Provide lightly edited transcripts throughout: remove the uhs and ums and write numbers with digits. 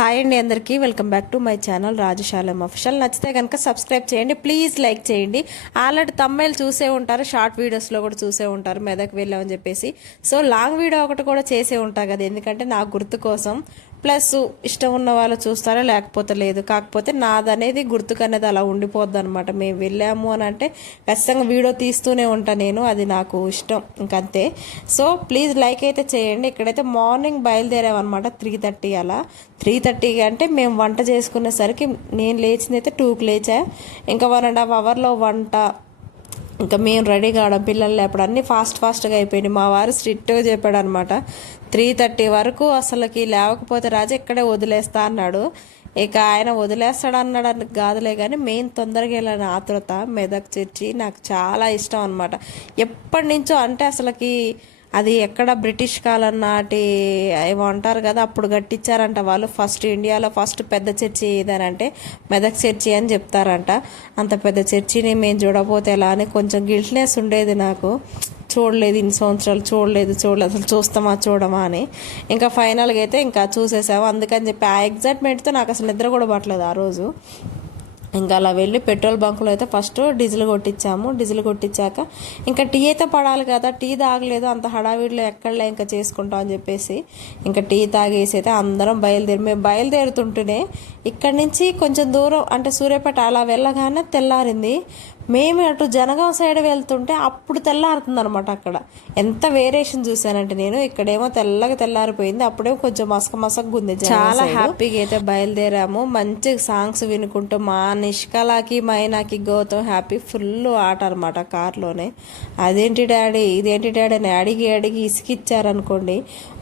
Hi అండి, అందరికీ welcome back to my channel Rajashalam official. నచ్చితే కనుక సబ్స్క్రైబ్ చేయండి, ప్లీజ్ లైక్ చేయండి. ఆల్రెడీ తమ్మైలు చూసే ఉంటారు, షార్ట్ వీడియోస్లో కూడా చూసే ఉంటారు మెదక్ వెళ్ళామని చెప్పేసి. సో లాంగ్ వీడియో ఒకటి కూడా చేసే ఉంటారు కదా, ఎందుకంటే నా గుర్తు కోసం. ప్లస్ ఇష్టం ఉన్న వాళ్ళు చూస్తారా, లేకపోతే లేదు. కాకపోతే నాదనేది గుర్తుకనేది అలా ఉండిపోద్ది అనమాట. మేము వెళ్ళాము అని అంటే ఖచ్చితంగా వీడియో తీస్తూనే ఉంటాను నేను, అది నాకు ఇష్టం ఇంకంతే. సో ప్లీజ్ లైక్ అయితే చేయండి. ఇక్కడైతే మార్నింగ్ బయలుదేరామన్నమాట 3:30 అలా. 3:30 అంటే మేము వంట చేసుకునేసరికి నేను లేచింది అయితే 2కి లేచా. ఇంకా 1.5 అవర్లో వంట, ఇంకా మేము రెడీ కావడం, పిల్లలు లేపడం అన్నీ ఫాస్ట్గా అయిపోయినాయి. మా వారు స్ట్రిక్ట్గా చెప్పాడు అనమాట, 3:30 వరకు అసలుకి లేవకపోతే రాజు ఇక్కడే వదిలేస్తా అన్నాడు. ఇక ఆయన వదిలేస్తాడు అన్నాడు కాదులే, కానీ మెయిన్ తొందరగా వెళ్ళాను ఆతృత. మెదక్ చర్చి నాకు చాలా ఇష్టం అనమాట ఎప్పటి నుంచో. అంటే అసలుకి అది ఎక్కడ బ్రిటిష్ కాలం నాటి ఏమో అంటారు కదా, అప్పుడు కట్టించారంట వాళ్ళు. ఫస్ట్ ఇండియాలో ఫస్ట్ పెద్ద చర్చి ఏదనంటే మెదక్ చర్చి అని చెప్తారంట. అంత పెద్ద చర్చిని మేము చూడకపోతే ఎలా అని కొంచెం గిల్ట్నెస్ ఉండేది నాకు. చూడలేదు, ఇన్ని సంవత్సరాలు చూడలేదు అసలు చూస్తామా చూడమా అని. ఇంకా ఫైనల్గా అయితే ఇంకా చూసేసాము. అందుకని చెప్పి ఆ ఎగ్జైట్మెంట్తో నాకు అసలు నిద్ర కూడా పట్టలేదు ఆ రోజు. ఇంకా అలా వెళ్ళి పెట్రోల్ బంకులో అయితే ఫస్ట్ డీజిల్ కొట్టించాము. డీజిల్ కొట్టించాక ఇంకా టీ అయితే పడాలి కదా, టీ తాగలేదు. అంత హడావిడిలో ఎక్కడలే ఇంకా చేసుకుంటాం అని చెప్పేసి ఇంకా టీ తాగేసి అయితే అందరం మేము బయలుదేరుతుంటేనే ఇక్కడి నుంచి కొంచెం దూరం అంటే సూర్యాపేట అలా వెళ్ళగానే తెల్లారింది. మేము అటు జనగాం సైడ్ వెళ్తుంటే అప్పుడు తెల్లారుతుంది అనమాట. అక్కడ ఎంత వేరియేషన్ చూసానంటే నేను, ఇక్కడేమో తెల్లగా తెల్లారిపోయింది, అప్పుడేమో కొంచెం మసకగా ఉంది. చాలా హ్యాపీగా అయితే బయలుదేరాము. మంచి సాంగ్స్ వినుకుంటూ మా నిష్కలాకి మైనాకి గౌతమ్ హ్యాపీ ఫుల్ ఆట అనమాట కార్లోనే. అదేంటి డాడీ ఇదేంటి డాడీ అని అడిగి ఇసుకిచ్చారనుకోండి.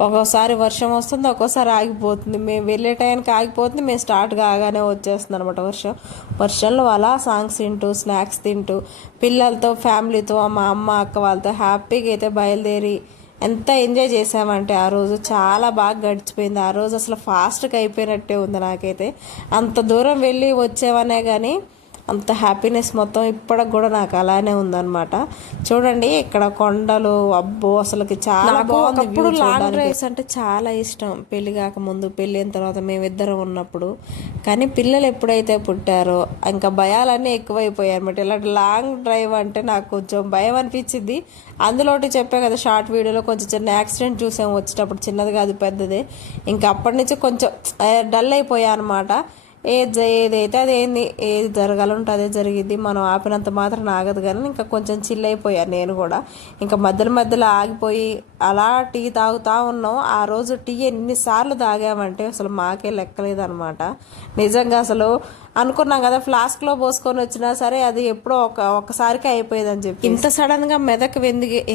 ఒక్కోసారి వర్షం వస్తుంది, ఒక్కోసారి ఆగిపోతుంది. మేము వెళ్ళే టైంకి ఆగిపోతుంది, మేము స్టార్ట్ కాగానే వచ్చేస్తుంది అనమాట వర్షంలో. అలా సాంగ్స్ వింటూ స్నాక్స్ తింటూ పిల్లలతో ఫ్యామిలీతో మా అమ్మ అక్క వాళ్ళతో హ్యాపీగా అయితే బయలుదేరి ఎంత ఎంజాయ్ చేసామంటే ఆ రోజు చాలా బాగా గడిచిపోయింది. ఆ రోజు అసలు ఫాస్ట్గా అయిపోయినట్టే ఉంది నాకైతే. అంత దూరం వెళ్ళి వచ్చేవనే కానీ అంత హ్యాపీనెస్ మొత్తం ఇప్పటికి కూడా నాకు అలానే ఉందన్నమాట. చూడండి ఇక్కడ కొండలు, అబ్బో అసలుకి చాలా బాగుంది. ఇప్పుడు లాంగ్ డ్రైవ్స్ అంటే చాలా ఇష్టం, పెళ్లి కాకముందు, పెళ్ళి అయిన తర్వాత మేమిద్దరం ఉన్నప్పుడు. కానీ పిల్లలు ఎప్పుడైతే పుట్టారో ఇంకా భయాలన్నీ ఎక్కువైపోయాయి అనమాట. ఇలాంటి లాంగ్ డ్రైవ్ అంటే నాకు కొంచెం భయం అనిపించింది. అందులోటి చెప్పే కదా షార్ట్ వీడియోలో కొంచెం చిన్న యాక్సిడెంట్ చూసాము వచ్చేటప్పుడు, చిన్నది కాదు పెద్దదే. ఇంకా అప్పటి నుంచి కొంచెం డల్ అయిపోయా అనమాట. ఏదైతే అదేంది, ఏది జరగాలంటే అదే జరిగింది, మనం ఆపినంత మాత్రం ఆగదు. కానీ ఇంకా కొంచెం చిల్ అయిపోయాను నేను కూడా. ఇంకా మధ్యలో ఆగిపోయి అలా టీ తాగుతూ ఉన్నాం. ఆ రోజు టీ ఎన్నిసార్లు తాగామంటే అసలు మాకే లెక్కలేదనమాట. నిజంగా అసలు అనుకున్నాం కదా ఫ్లాస్క్లో పోసుకొని వచ్చినా సరే అది ఎప్పుడో ఒక్కసారికి అయిపోయేదని చెప్పి. ఇంత సడన్గా మెదక్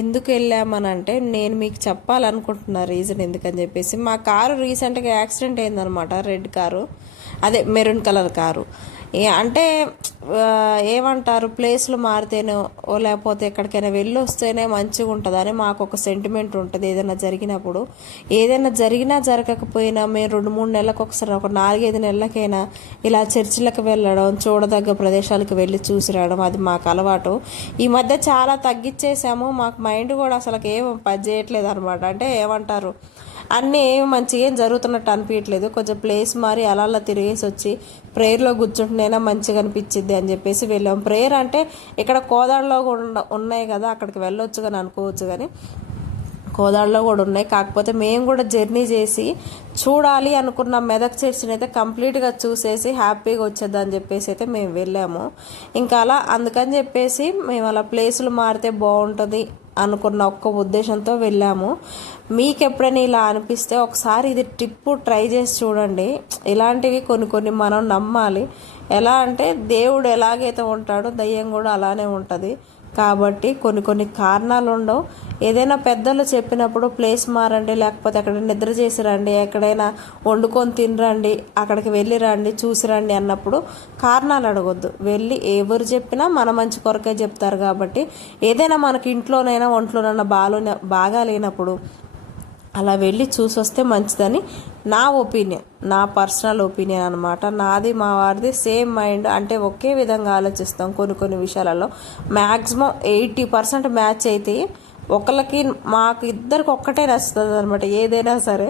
ఎందుకు వెళ్ళామనంటే నేను మీకు చెప్పాలనుకుంటున్నా రీజన్ ఎందుకని చెప్పేసి. మా కారు రీసెంట్గా యాక్సిడెంట్ అయిందనమాట, రెడ్ కారు, అదే మెరూన్ కలర్ కారు. అంటే ఏమంటారు, ప్లేస్లు మారితేనో లేకపోతే ఎక్కడికైనా వెళ్ళి వస్తేనే మంచిగా ఉంటుందని మాకు ఒక సెంటిమెంట్ ఉంటుంది. ఏదైనా జరిగినప్పుడు, ఏదైనా జరిగినా జరగకపోయినా మేము 2-3 నెలలకు ఒకసారి, ఒక 4-5 నెలలకైనా ఇలా చర్చిలకు వెళ్ళడం, చూడదగ్గ ప్రదేశాలకు వెళ్ళి చూసి రావడం అది మాకు అలవాటు. ఈ మధ్య చాలా తగ్గించేసాము. మాకు మైండ్ కూడా అసలు ఏం పని చేయట్లేదు అనమాట. అంటే ఏమంటారు, అన్నీ ఏమి మంచిగా ఏం జరుగుతున్నట్టు అనిపించట్లేదు. కొంచెం ప్లేస్ మారి అలా తిరిగేసి వచ్చి ప్రేయర్లో కూర్చుంటేనైనా మంచిగా అనిపించింది అని చెప్పేసి వెళ్ళాం. ప్రేయర్ అంటే ఇక్కడ కోదాడలో కూడా ఉన్నాయి కదా, అక్కడికి వెళ్ళొచ్చు కానీ అనుకోవచ్చు. కానీ కోదాడలో కూడా ఉన్నాయి. కాకపోతే మేము కూడా జర్నీ చేసి చూడాలి అనుకున్న మెదక్ చర్చిని అయితే కంప్లీట్గా చూసేసి హ్యాపీగా వచ్చేద్దని చెప్పేసి అయితే మేము వెళ్ళాము. ఇంకా అలా అందుకని చెప్పేసి మేము అలా ప్లేసులు మారితే బాగుంటుంది అనుకున్న ఒక్క ఉద్దేశంతో వెళ్ళాము. మీకు ఎప్పుడైనా ఇలా అనిపిస్తే ఒకసారి ఇది ట్రిప్ ట్రై చేసి చూడండి. ఇలాంటివి కొన్ని మనం నమ్మాలి. ఎలా అంటే దేవుడు ఎలాగైతే ఉంటాడో దయ్యం కూడా అలానే ఉంటుంది. కాబట్టి కొన్ని కారణాలు ఉండవు. ఏదైనా పెద్దలు చెప్పినప్పుడు ప్లేస్ మారండి, లేకపోతే అక్కడ నిద్ర చేసి రండి, ఎక్కడైనా వండుకొని తినరండి, అక్కడికి వెళ్ళి రండి, చూసి రండి అన్నప్పుడు కారణాలు అడగొద్దు. వెళ్ళి ఎవరు చెప్పినా మన మంచి కొరకే చెప్తారు. కాబట్టి ఏదైనా మనకి ఇంట్లోనైనా ఒంట్లోనైనా బాగా లేనప్పుడు అలా వెళ్ళి చూసి వస్తే మంచిదని నా ఒపీనియన్, నా పర్సనల్ ఒపీనియన్ అనమాట. నాది మా వారిది సేమ్ మైండ్, అంటే ఒకే విధంగా ఆలోచిస్తాం. కొన్ని విషయాలలో మ్యాక్సిమం 80% మ్యాచ్ అయితే ఒకళ్ళకి మాకు ఇద్దరికి ఒక్కటే నచ్చుతుంది అనమాట ఏదైనా సరే.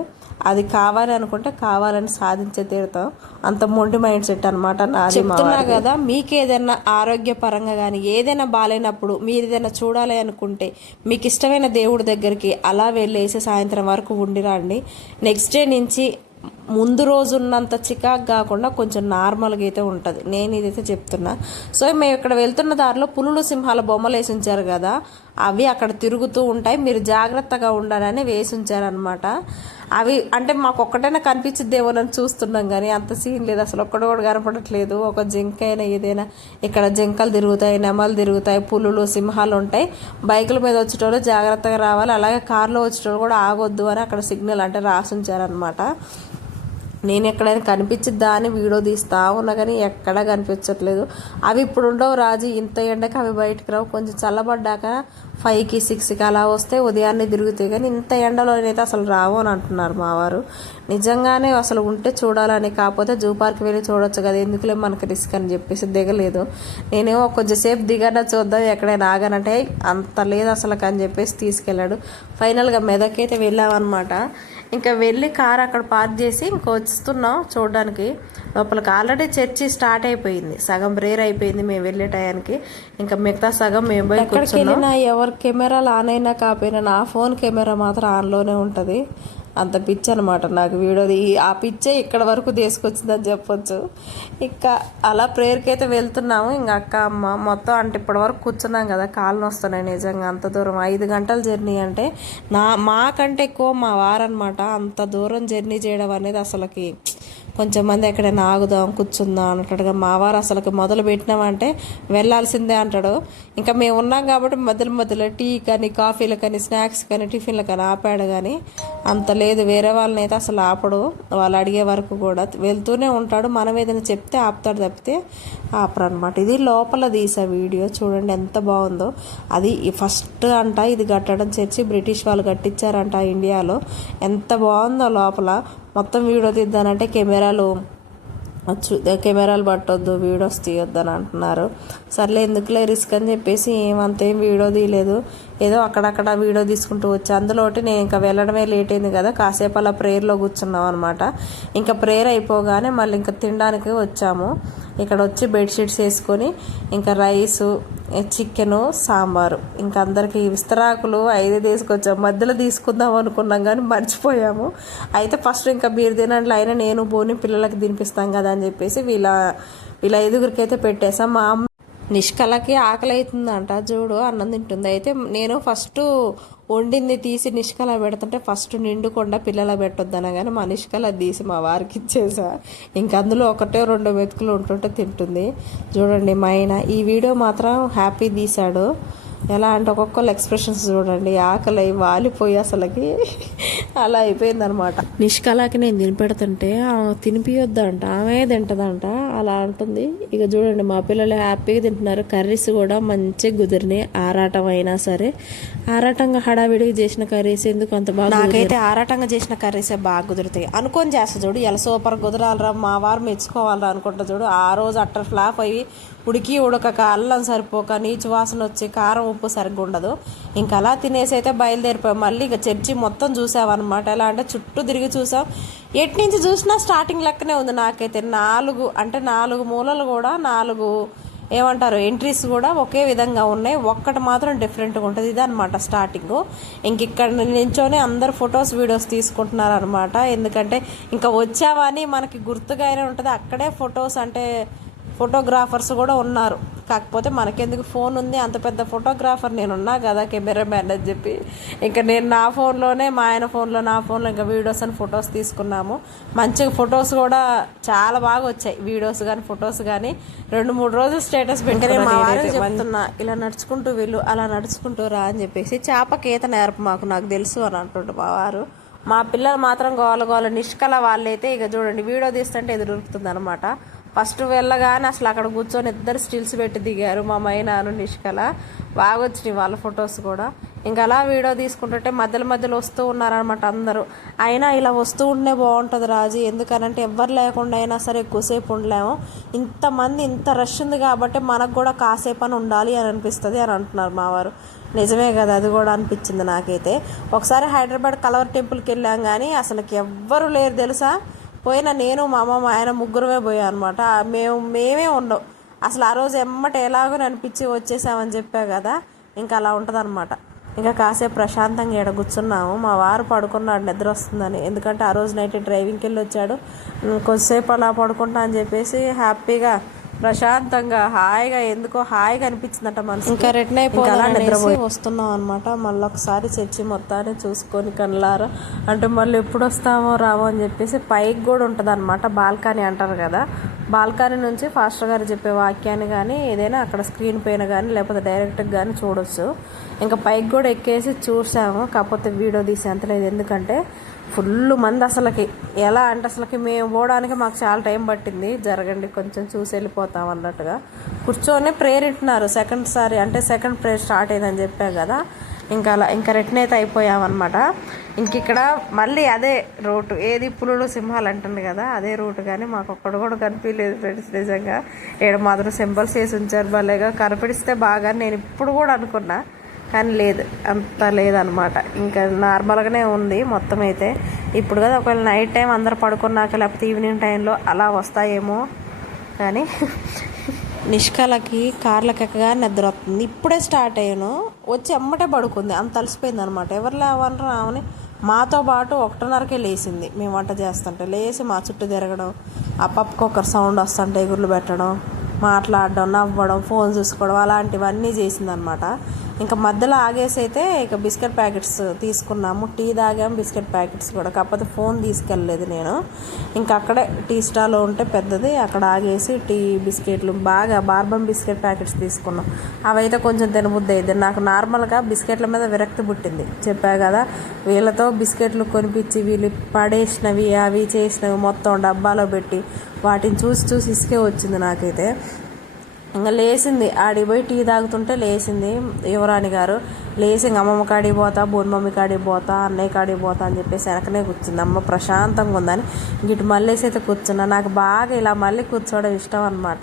అది కావాలి అనుకుంటే కావాలని సాధించే తీరుతాం. అంత మొండి మైండ్ సెట్ అనమాట నాది. చెప్తున్నా కదా, మీకు ఏదైనా ఆరోగ్యపరంగా కానీ ఏదైనా బాగాలేనప్పుడు మీరు ఏదైనా చూడాలి అనుకుంటే మీకు ఇష్టమైన దేవుడి దగ్గరికి అలా వెళ్ళేసి సాయంత్రం వరకు ఉండిరండి. నెక్స్ట్ డే నుంచి ముందు రోజు ఉన్నంత చికాకు కాకుండా కొంచెం నార్మల్గా అయితే ఉంటుంది. నేను ఇదైతే చెప్తున్నా. సో మేము ఇక్కడ వెళ్తున్న దారిలో పులులు సింహాల బొమ్మలు వేసి ఉంచారు కదా, అవి అక్కడ తిరుగుతూ ఉంటాయి, మీరు జాగ్రత్తగా ఉండాలని వేసి ఉంచారనమాట. అవి అంటే మాకు ఒక్కటైనా కనిపించిద్దేమో అని చూస్తున్నాం కానీ అంత సీన్ లేదు, అసలు ఒక్కడు కూడా కనపడట్లేదు. ఒక జింక అయినా ఏదైనా, ఇక్కడ జింకలు తిరుగుతాయి, నెమలు తిరుగుతాయి, పులులు సింహాలు ఉంటాయి. బైకుల మీద వచ్చేటోళ్ళు జాగ్రత్తగా రావాలి, అలాగే కార్లో వచ్చేటోళ్ళు కూడా ఆగొద్దు అని అక్కడ సిగ్నల్ అంటే రాసి ఉంచారనమాట. నేను ఎక్కడైనా కనిపించిద్దా అని వీడియో తీస్తా ఉన్నా కానీ ఎక్కడా కనిపించట్లేదు. అవి ఇప్పుడు ఉండవు రాజు, ఇంత ఎండకి అవి బయటకు రావు. కొంచెం చల్లబడ్డాక 5కి 6కి అలా వస్తే ఉదయాన్నే తిరుగుతాయి, కానీ ఇంత ఎండలోనైతే అసలు రావు అని అంటున్నారు మా వారు. నిజంగానే అసలు ఉంటే చూడాలని, కాకపోతే జూ పార్క్ వెళ్ళి చూడొచ్చు కదా, ఎందుకులే మనకు రిస్క్ అని చెప్పేసి దిగలేదు. నేనేమో కొంచెంసేపు దిగన్నా చూద్దాం ఎక్కడైనా ఆగానంటే అంత లేదు అసలు అని చెప్పేసి తీసుకెళ్ళాడు. ఫైనల్గా మెదక్ అయితే వెళ్ళామన్నమాట. ఇంకా వెళ్ళి కార్ అక్కడ పార్క్ చేసి ఇంకా వస్తున్నాం చూడడానికి. లోపలికి ఆల్రెడీ చర్చి స్టార్ట్ అయిపోయింది, సగం ప్రేయర్ అయిపోయింది మేము వెళ్ళే టయానికి. ఇంకా మిగతా సగం మేము పోయి కూర్చున్నాం. ఎవరి కెమెరాలు ఆన్ అయినా కాకపోయినా నా ఫోన్ కెమెరా మాత్రం ఆన్లోనే ఉంటుంది. అంత పిచ్ అనమాట నాకు వీడియోది. ఆ పిచ్చే ఇక్కడ వరకు తీసుకొచ్చిందని చెప్పొచ్చు. ఇంకా అలా ప్రేయర్కి అయితే వెళ్తున్నాము. ఇంకా అక్క అమ్మ మొత్తం అంటే ఇప్పటి వరకు కూర్చున్నాం కదా, కాళ్ళు వస్తున్నాయి నిజంగా. అంత దూరం 5 గంటల జర్నీ అంటే మాకంటే ఎక్కువ మా వారనమాట. అంత దూరం జర్నీ చేయడం అనేది అసలుకి కొంచెం మంది ఎక్కడైనా ఆగుదాం కూర్చుందాం అన్నట్టుగా. మా వారు అసలుకి మొదలు పెట్టినామంటే వెళ్ళాల్సిందే అంటాడు. ఇంకా మేము ఉన్నాం కాబట్టి మధ్యలో టీ కానీ కాఫీలు కానీ స్నాక్స్ కానీ టిఫిన్లు కానీ ఆపాడు, కానీ అంత లేదు. వేరే వాళ్ళని అయితే అసలు ఆపడు, వాళ్ళు అడిగే వరకు కూడా వెళ్తూనే ఉంటాడు. మనం ఏదైనా చెప్తే ఆపుతాడు తప్పితే ఆపరు అనమాట. ఇది లోపల తీసే వీడియో చూడండి ఎంత బాగుందో. అది ఫస్ట్ అంట ఇది కట్టడం చర్చి, బ్రిటిష్ వాళ్ళు కట్టించారంట ఇండియాలో. ఎంత బాగుందో లోపల. మొత్తం వీడియో తీద్దానంటే కెమెరాలు పట్టొద్దు, వీడియోస్ తీయొద్దని అంటున్నారు. సర్లే ఎందుకులే రిస్క్ అని చెప్పేసి ఏమంతేం వీడియో తీయలేదు. ఏదో అక్కడక్కడ వీడియో తీసుకుంటూ వచ్చి అందులోటి నేను ఇంకా వెళ్ళడమే లేట్ అయింది కదా, కాసేపు అలా ప్రేయర్లో కూర్చున్నాం అనమాట. ఇంకా ప్రేయర్ అయిపోగానే మళ్ళీ ఇంకా తినడానికి వచ్చాము. ఇక్కడ వచ్చి బెడ్షీట్స్ వేసుకొని ఇంకా రైసు, చికెను, సాంబారు, ఇంకా అందరికీ విస్తరాకులు 5 తీసుకొచ్చాము. మధ్యలో తీసుకుందాం అనుకున్నాం కానీ మర్చిపోయాము. అయితే ఫస్ట్ ఇంకా మీరు తినండి, అయినా నేను పోని పిల్లలకి తినిపిస్తాం కదా అని చెప్పేసి వీళ్ళ 5గురికి అయితే పెట్టేసాం. మా అమ్మ నిష్కలకి ఆకలి అవుతుందంట, చూడు అన్నం తింటుంది. అయితే నేను ఫస్ట్ వండింది తీసి నిష్కల పెడుతుంటే ఫస్ట్ నిండుకుండా పిల్లల పెట్టొద్దన, కానీ మా నిష్కల తీసి మా వారికి ఇచ్చేసా. ఇంకా అందులో 1-2 మెతుకులు ఉంటుంటే తింటుంది. చూడండి మా ఆయన ఈ వీడియో మాత్రం హ్యాపీ తీశాడు. ఎలా అంటే ఒక్కొక్కరు ఎక్స్ప్రెషన్స్ చూడండి, ఆకలి వాలిపోయి అసలుకి అలా అయిపోయిందనమాట. నిష్కలకి నేను తినిపెడుతుంటే తినిపియొద్దంట, ఆమె తింటదంట, అలా అంటుంది. ఇక చూడండి మా పిల్లలు హ్యాపీగా తింటున్నారు. కర్రీస్ కూడా మంచిగా కుదిరినాయి. ఆరాటం అయినా సరే, ఆరాటంగా హడావిడిగా చేసిన కర్రీస్ ఎందుకు అంత బాగా, నాకైతే ఆరాటంగా చేసిన కర్రీసే బాగా కుదురుతాయి. అనుకొని చేస్తా చూడు, ఇలా సూపర్ కుదరాలరా మా వారు మెచ్చుకోవాలరా అనుకుంటా చూడు. ఆ రోజు అట్టర్ ఫ్లాప్ అయ్యి ఉడకక అల్లం సరిపోక నీచు వాసన వచ్చి కారం ఉప్పు సరిగ్గా ఉండదు. ఇంకా అలా తినేసి అయితే బయలుదేరిపోయాం. మళ్ళీ ఇక చర్చి మొత్తం చూసామన్నమాట. ఎలా అంటే చుట్టూ తిరిగి చూసాం. ఎటు నుంచి చూసినా స్టార్టింగ్ లెక్కనే ఉంది నాకైతే. 4 మూలలు కూడా 4 ఏమంటారు ఎంట్రీస్ కూడా ఒకే విధంగా ఉన్నాయి. ఒక్కటి మాత్రం డిఫరెంట్గా ఉంటుంది. ఇదనమాట స్టార్టింగ్. ఇంక ఇక్కడ నించోనే అందరు ఫొటోస్ వీడియోస్ తీసుకుంటున్నారు అనమాట. ఎందుకంటే ఇంకా వచ్చావని మనకి గుర్తుగా అయినా ఉంటుంది. అక్కడే ఫొటోస్ అంటే ఫోటోగ్రాఫర్స్ కూడా ఉన్నారు. కాకపోతే మనకెందుకు, ఫోన్ ఉంది, అంత పెద్ద ఫోటోగ్రాఫర్ నేను ఉన్నా కదా కెమెరా మ్యాన్ అని చెప్పి ఇంకా నేను నా ఫోన్లోనే, మా ఆయన ఫోన్లో, నా ఫోన్లో ఇంకా వీడియోస్ అని ఫొటోస్ తీసుకున్నాము. మంచిగా ఫొటోస్ కూడా చాలా బాగా వచ్చాయి. వీడియోస్ కానీ ఫొటోస్ కానీ 2-3 రోజులు స్టేటస్ పెట్టాను. మా వారు చెప్తున్నా ఇలా నడుచుకుంటూ వెళ్ళు, అలా నడుచుకుంటూ రా అని చెప్పేసి. చేపకి ఈత నేర్పు నాకు తెలుసు అని అంటుంటారు మా వారు. మా పిల్లలు మాత్రం గోల నిష్కల వాళ్ళైతే ఇక చూడండి వీడియో తీస్తుంటే ఎదురు దొరుకుతుంది అనమాట. ఫస్ట్ వెళ్ళగానే అసలు అక్కడ కూర్చొని 2 స్టిల్స్ పెట్టి దిగారు మా మైనాను నిష్కల. బాగా వచ్చినాయి వాళ్ళ ఫొటోస్ కూడా. ఇంకా అలా వీడియో తీసుకుంటుంటే మధ్యలో వస్తూ ఉన్నారనమాట అందరూ. అయినా ఇలా వస్తూ ఉంటే బాగుంటుంది రాజు, ఎందుకనంటే ఎవ్వరు లేకుండా అయినా సరే ఎక్కువసేపు ఉండలేము, ఇంతమంది ఇంత రష్ ఉంది కాబట్టి మనకు కూడా కాసేపు అని ఉండాలి అని అనిపిస్తుంది అని అంటున్నారు మా వారు. నిజమే కదా, అది కూడా అనిపించింది నాకైతే. ఒకసారి హైదరాబాద్ కలవర్ టెంపుల్కి వెళ్ళాం కానీ అసలుకి ఎవ్వరు లేరు తెలుసా. పోయిన నేను మా అమ్మ మా ఆయన ముగ్గురమే పోయాం అనమాట. మేమే ఉండవు అసలు. ఆ రోజు ఎమ్మట ఎలాగో అనిపించి వచ్చేసామని చెప్పా కదా, ఇంకా అలా ఉంటుంది అనమాట. ఇంకా కాసేపు ప్రశాంతంగా ఈడ కూర్చున్నాము. మా వారు పడుకున్నాడు నిద్ర వస్తుందని, ఎందుకంటే ఆ రోజు నైట్ డ్రైవింగ్కి వెళ్ళి వచ్చాడు. కొద్దిసేపు అలా పడుకుంటా అని చెప్పేసి హ్యాపీగా ప్రశాంతంగా హాయిగా ఎందుకో హాయిగా అనిపించిందట మనసు. ఇంకా రిటర్న్ అయిపోయి నిద్రపోయి వస్తున్నాం అనమాట. మళ్ళీ ఒకసారి చర్చి మొత్తాన్ని చూసుకొని కళ్ళారా అంటే మళ్ళీ ఎప్పుడు వస్తామో రామో అని చెప్పేసి పైకి కూడా ఉంటుంది అనమాట. బాల్కనీ అంటారు కదా, బాల్కనీ నుంచి ఫాస్టర్ గారు చెప్పే వాక్యాన్ని కానీ ఏదైనా అక్కడ స్క్రీన్ పైన కానీ లేకపోతే డైరెక్ట్గా కానీ చూడొచ్చు. ఇంకా పైకి కూడా ఎక్కేసి చూసాము, కాకపోతే వీడియో తీసేంతలేదు ఎందుకంటే ఫుల్ మంది. అసలుకి ఎలా అంటే అసలుకి మేము పోవడానికి మాకు చాలా టైం పట్టింది. జరగండి కొంచెం చూసి వెళ్ళిపోతాం అన్నట్టుగా కూర్చొని ప్రేయర్ ఇంటున్నారు. సెకండ్ ప్రేయర్ స్టార్ట్ అయిందని చెప్పా కదా, ఇంకా రిటర్న్ అయితే అయిపోయామన్నమాట. ఇక్కడ మళ్ళీ అదే రూటు, ఏది పులులు సింహాలు అంటుంది కదా అదే రూటు, కానీ మాకు ఒక్కడు కూడా కనిపించలేదు ఫ్రెండ్స్. నిజంగా ఏడు మాత్రం సింబల్స్ వేసి ఉంచారు భలేగా, కనిపిస్తే బాగా నేను ఇప్పుడు కూడా అనుకున్నా కానీ లేదు, అంత లేదనమాట. ఇంకా నార్మల్గానే ఉంది మొత్తం అయితే. ఇప్పుడు కదా ఒకవేళ నైట్ టైం అందరు పడుకున్నాక లేకపోతే ఈవినింగ్ టైంలో అలా వస్తాయేమో కానీ నిష్కలకి కార్లకు ఎక్కగా నిద్ర వస్తుంది. ఇప్పుడే స్టార్ట్ అయ్యాను, వచ్చి అమ్మటే పడుకుంది, అంత అలసిపోయింది అనమాట. ఎవరు లేవనరు ఆమెని. మాతో పాటు 1:30కే లేచింది. మేము వంట చేస్తుంటే లేచి మా చుట్టూ తిరగడం, ఆ పప్పుకు ఒకరు సౌండ్ వస్తుంటే ఎగురులు పెట్టడం, మాట్లాడడం, నవ్వడం, ఫోన్ చూసుకోవడం అలాంటివన్నీ చేసిందనమాట. ఇంకా మధ్యలో ఆగేసి అయితే ఇక బిస్కెట్ ప్యాకెట్స్ తీసుకున్నాము, టీ తాగాము, బిస్కెట్ ప్యాకెట్స్ కూడా. కాకపోతే ఫోన్ తీసుకెళ్ళలేదు నేను. ఇంకా అక్కడే టీ స్టాల్లో ఉంటే పెద్దది, అక్కడ ఆగేసి టీ బిస్కెట్లు బాగా బార్బన్ బిస్కెట్ ప్యాకెట్స్ తీసుకున్నాం. అవైతే కొంచెం తినబుద్ధి అయింది నాకు. నార్మల్గా బిస్కెట్ల మీద విరక్తి పుట్టింది చెప్పా కదా, వీళ్ళతో బిస్కెట్లు కొనిపించి వీళ్ళు పడేసినవి అవి చేసినవి మొత్తం డబ్బాలో పెట్టి వాటిని చూసి ఇసుకే వచ్చింది నాకైతే. ఇంకా లేచింది, ఆడికి పోయి టీ తాగుతుంటే లేచింది యువరాణి గారు. లేచి ఇంక అమ్మమ్మ కాడికి పోతా, బోన్మమ్మి కాడికి పోతా, అన్నయ్య కాడికి పోతా అని చెప్పేసి వెనకనే కూర్చుంది. అమ్మ ప్రశాంతంగా ఉందని ఇటు మళ్ళీసి అయితే కూర్చున్నా. నాకు బాగా ఇలా మళ్ళీ కూర్చోవడం ఇష్టం అనమాట.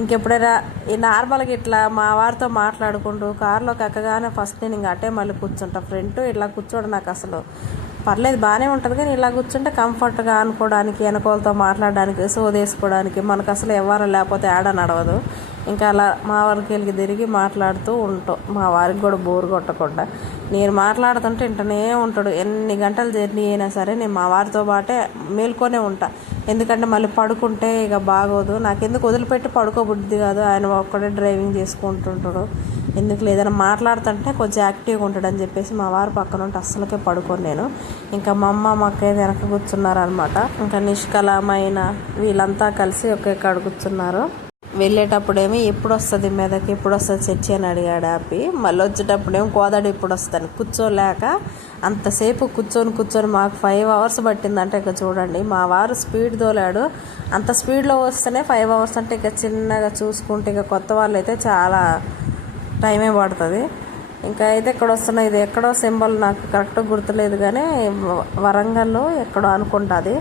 ఇంకెప్పుడైనా ఈ నార్మల్గా ఇట్లా మా వారితో మాట్లాడుకుంటూ కారులోకి ఎక్కగానే ఫస్ట్ నేను ఇంక అటే మళ్ళీ కూర్చుంటా. ఫ్రంట్ ఇట్లా కూర్చోవడం నాకు అసలు పర్లేదు, బాగానే ఉంటుంది, కానీ ఇలా కూర్చుంటే కంఫర్ట్గా అనుకోవడానికి, వెనకోలతో మాట్లాడడానికి, సోదేసుకోవడానికి మనకు అసలు ఎవరు లేకపోతే ఆడ నడవదు. ఇంకా అలా మా వారికి వెళ్ళి తిరిగి మాట్లాడుతూ ఉంటాం. మా వారికి కూడా బోర్ కొట్టకుండా నేను మాట్లాడుతుంటే ఇంటనే ఉంటాడు. ఎన్ని గంటల జర్నీ అయినా సరే నేను మా వారితో పాటే మేల్కొనే ఉంటా. ఎందుకంటే మళ్ళీ పడుకుంటే ఇక బాగోదు, నాకెందుకు వదిలిపెట్టి పడుకోబుద్ది కాదు. ఆయన ఒక్కడే డ్రైవింగ్ చేసుకుంటుంటాడు, ఎందుకు లేదని మాట్లాడుతుంటే కొంచెం యాక్టివ్గా ఉంటాడని చెప్పేసి మా వారు పక్కన ఉంటే అస్సలకే పడుకోను నేను. ఇంకా మా అమ్మ మా అక్కయ్య వెనక కూర్చున్నారనమాట. ఇంకా నిష్కలమైన వీళ్ళంతా కలిసి ఒకే కాడ కూర్చున్నారు. వెళ్ళేటప్పుడేమో ఎప్పుడు వస్తుంది మీదకి, ఎప్పుడు వస్తుంది చర్చి అని అడిగాడు ఆపి. మళ్ళీ వచ్చేటప్పుడేమో కోదాడు ఎప్పుడు వస్తాను కూర్చోలేక అంతసేపు కూర్చొని మాకు 5 hours పట్టిందంటే ఇక చూడండి. మా వారు స్పీడ్ తోలాడు, అంత స్పీడ్లో వస్తేనే 5 hours అంటే ఇక చిన్నగా చూసుకుంటే ఇక కొత్త వాళ్ళు అయితే చాలా టైమే పడుతుంది. ఇంకా అయితే ఇక్కడ వస్తున్నా, ఇది ఎక్కడో సింబల్ నాకు కరెక్ట్గా గుర్తులేదు కానీ వరంగల్లో ఎక్కడో అనుకుంటుంది.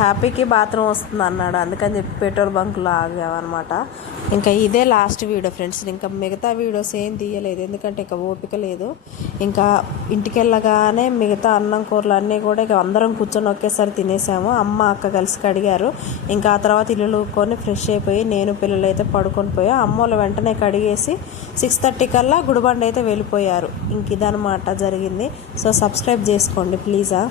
హ్యాపీకి బాత్రూమ్ వస్తుంది అన్నాడు, అందుకని చెప్పి పెట్రోల్ బంకులో ఆగామన్నమాట. ఇంకా ఇదే లాస్ట్ వీడియో ఫ్రెండ్స్. ఇంకా మిగతా వీడియోస్ ఏం తీయలేదు, ఎందుకంటే ఇంకా ఓపిక లేదు. ఇంకా ఇంటికి వెళ్ళగానే మిగతా అన్నం కూరలు అన్నీ కూడా ఇక అందరం కూర్చొని ఒకేసారి తినేసాము. అమ్మ అక్క కలిసి కడిగారు. ఇంకా ఆ తర్వాత ఇల్లు కొని ఫ్రెష్ అయిపోయి నేను పిల్లలు అయితే పడుకొని పోయాం. అమ్మ వాళ్ళు వెంటనే కడిగేసి 6:30 కల్లా గుడిబండ అయితే వెళ్ళిపోయారు. ఇంక ఇదనమాట జరిగింది. సో సబ్స్క్రైబ్ చేసుకోండి ప్లీజా.